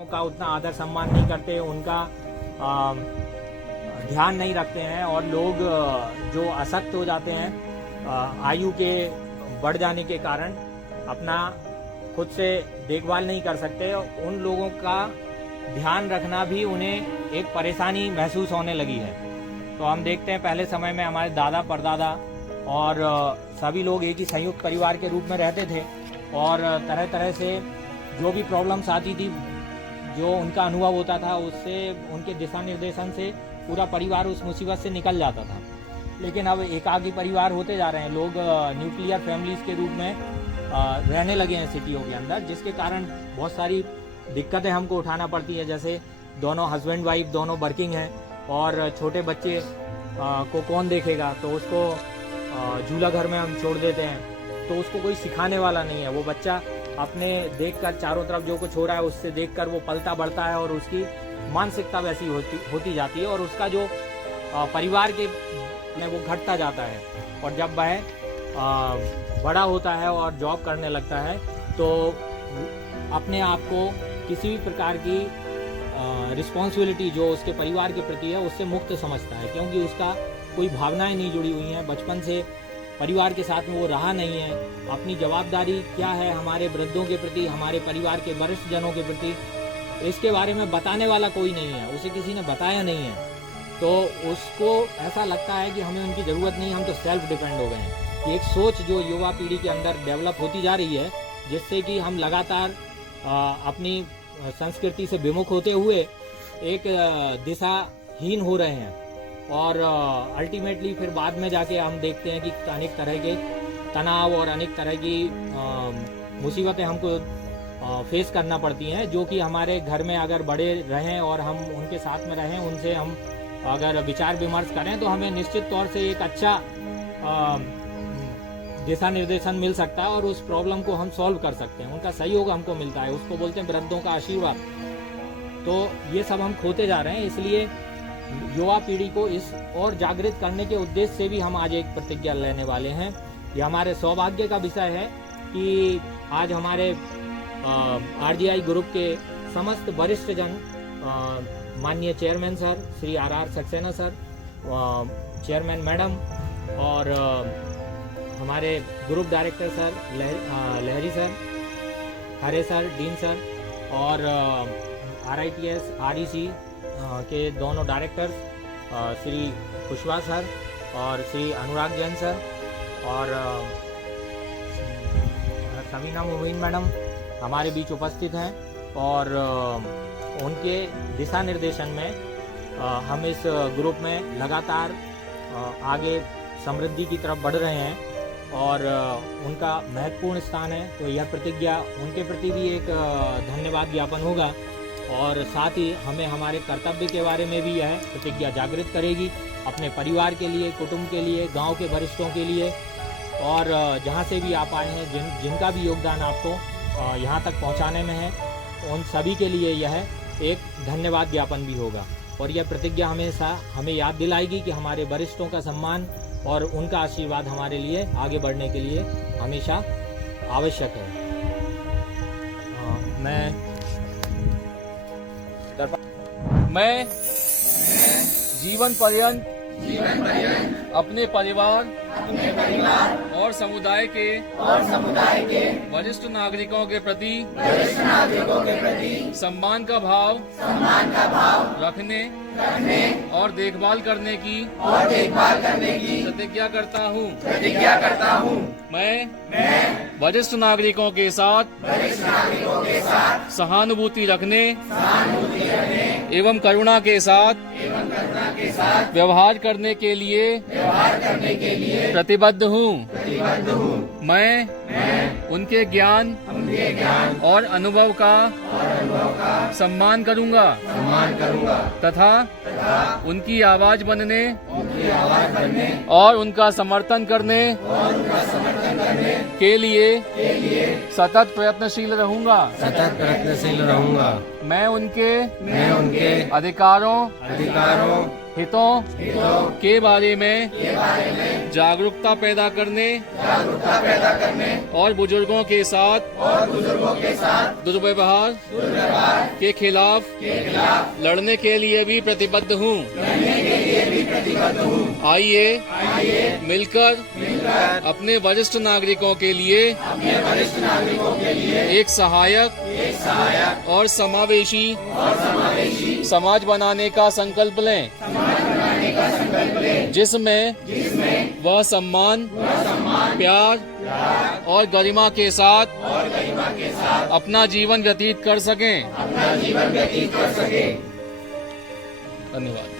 का उतना आदर सम्मान नहीं करते, उनका ध्यान नहीं रखते हैं और लोग जो असक्त हो जाते हैं आयु के बढ़ जाने के कारण अपना खुद से देखभाल नहीं कर सकते, उन लोगों का ध्यान रखना भी उन्हें एक परेशानी महसूस होने लगी है। तो हम देखते हैं पहले समय में हमारे दादा परदादा और सभी लोग एक ही संयुक्त परिवार के रूप में रहते थे और तरह तरह से जो भी प्रॉब्लम्स आती थी, जो उनका अनुभव होता था, उससे उनके दिशा निर्देशन से पूरा परिवार उस मुसीबत से निकल जाता था। लेकिन अब एकाकी परिवार होते जा रहे हैं, लोग न्यूक्लियर फैमिलीज के रूप में रहने लगे हैं सिटियों के अंदर, जिसके कारण बहुत सारी दिक्कतें हमको उठाना पड़ती है। जैसे दोनों हस्बैंड वाइफ दोनों वर्किंग हैं और छोटे बच्चे को कौन देखेगा, तो उसको झूला घर में हम छोड़ देते हैं, तो उसको कोई सिखाने वाला नहीं है। वो बच्चा अपने देखकर चारों तरफ जो कुछ हो रहा है उससे देखकर वो पलता बढ़ता है और उसकी मानसिकता वैसी होती जाती है और उसका जो परिवार के में वो घटता जाता है। और जब वह बड़ा होता है और जॉब करने लगता है तो अपने आप को किसी भी प्रकार की रिस्पॉन्सिबिलिटी जो उसके परिवार के प्रति है उससे मुक्त समझता है, क्योंकि उसका कोई भावनाएं नहीं जुड़ी हुई हैं। बचपन से परिवार के साथ में वो रहा नहीं है। अपनी जवाबदारी क्या है हमारे वृद्धों के प्रति, हमारे परिवार के वरिष्ठ जनों के प्रति, इसके बारे में बताने वाला कोई नहीं है, उसे किसी ने बताया नहीं है। तो उसको ऐसा लगता है कि हमें उनकी ज़रूरत नहीं, हम तो सेल्फ डिपेंड हो गए हैं। ये एक सोच जो युवा पीढ़ी के अंदर डेवलप होती जा रही है, जिससे कि हम लगातार अपनी संस्कृति से विमुख होते हुए एक दिशाहीन हो रहे हैं और अल्टीमेटली फिर बाद में जाके हम देखते हैं कि अनेक तरह के तनाव और अनेक तरह की मुसीबतें हमको फेस करना पड़ती हैं, जो कि हमारे घर में अगर बड़े रहें और हम उनके साथ में रहें, उनसे हम अगर विचार विमर्श करें तो हमें निश्चित तौर से एक अच्छा दिशा निर्देशन मिल सकता है और उस प्रॉब्लम को हम सॉल्व कर सकते हैं। उनका सहयोग हमको मिलता है, उसको बोलते हैं वृद्धों का आशीर्वाद। तो ये सब हम खोते जा रहे हैं, इसलिए युवा पीढ़ी को इस और जागृत करने के उद्देश्य से भी हम आज एक प्रतिज्ञा लेने वाले हैं। ये हमारे सौभाग्य का विषय है कि आज हमारे आरजीआई ग्रुप के समस्त वरिष्ठ जन, माननीय chairman sir Shri R Saxena sir, chairman madam और हमारे group director sir Lahiri sir, Hare sir, dean sir और RITS REC के दोनों डायरेक्टर्स श्री कुशवाहा सर और श्री अनुराग जैन सर और समीना मोमिन मैडम हमारे बीच उपस्थित हैं और उनके दिशा निर्देशन में हम इस ग्रुप में लगातार आगे समृद्धि की तरफ बढ़ रहे हैं और उनका महत्वपूर्ण स्थान है। तो यह प्रतिज्ञा उनके प्रति भी एक धन्यवाद ज्ञापन होगा और साथ ही हमें हमारे कर्तव्य के बारे में भी यह प्रतिज्ञा जागृत करेगी, अपने परिवार के लिए, कुटुंब के लिए, गांव के वरिष्ठों के लिए और जहां से भी आप आए हैं, जिनका भी योगदान आपको यहां तक पहुंचाने में है, उन सभी के लिए यह एक धन्यवाद ज्ञापन भी होगा। और यह प्रतिज्ञा हमेशा हमें याद दिलाएगी कि हमारे वरिष्ठों का सम्मान और उनका आशीर्वाद हमारे लिए आगे बढ़ने के लिए हमेशा आवश्यक है। मैं जीवन पर्यंत अपने परिवार और समुदाय के वरिष्ठ नागरिकों के प्रति सम्मान का भाव रखने और देखभाल करने की प्रतिज्ञा करता हूँ। मैं वरिष्ठ नागरिकों के साथ सहानुभूति रखने एवं करुणा के साथ व्यवहार करने के लिए प्रतिबद्ध हूँ। मैं उनके ज्ञान और अनुभव का सम्मान करूँगा तथा उनकी आवाज बनने और उनका समर्थन करने के लिए सतत प्रयत्नशील रहूँगा। मैं उनके अधिकारों हितों के बारे में जागरूकता पैदा करने और बुजुर्गों के साथ दुर्व्यवहार के खिलाफ लड़ने के लिए भी प्रतिबद्ध हूँ। आइए मिलकर अपने वरिष्ठ नागरिकों के लिए एक सहायक और समावेशी समाज बनाने का संकल्प लें, जिसमें वह सम्मान, प्यार और गरिमा के साथ अपना जीवन व्यतीत कर सकें। धन्यवाद।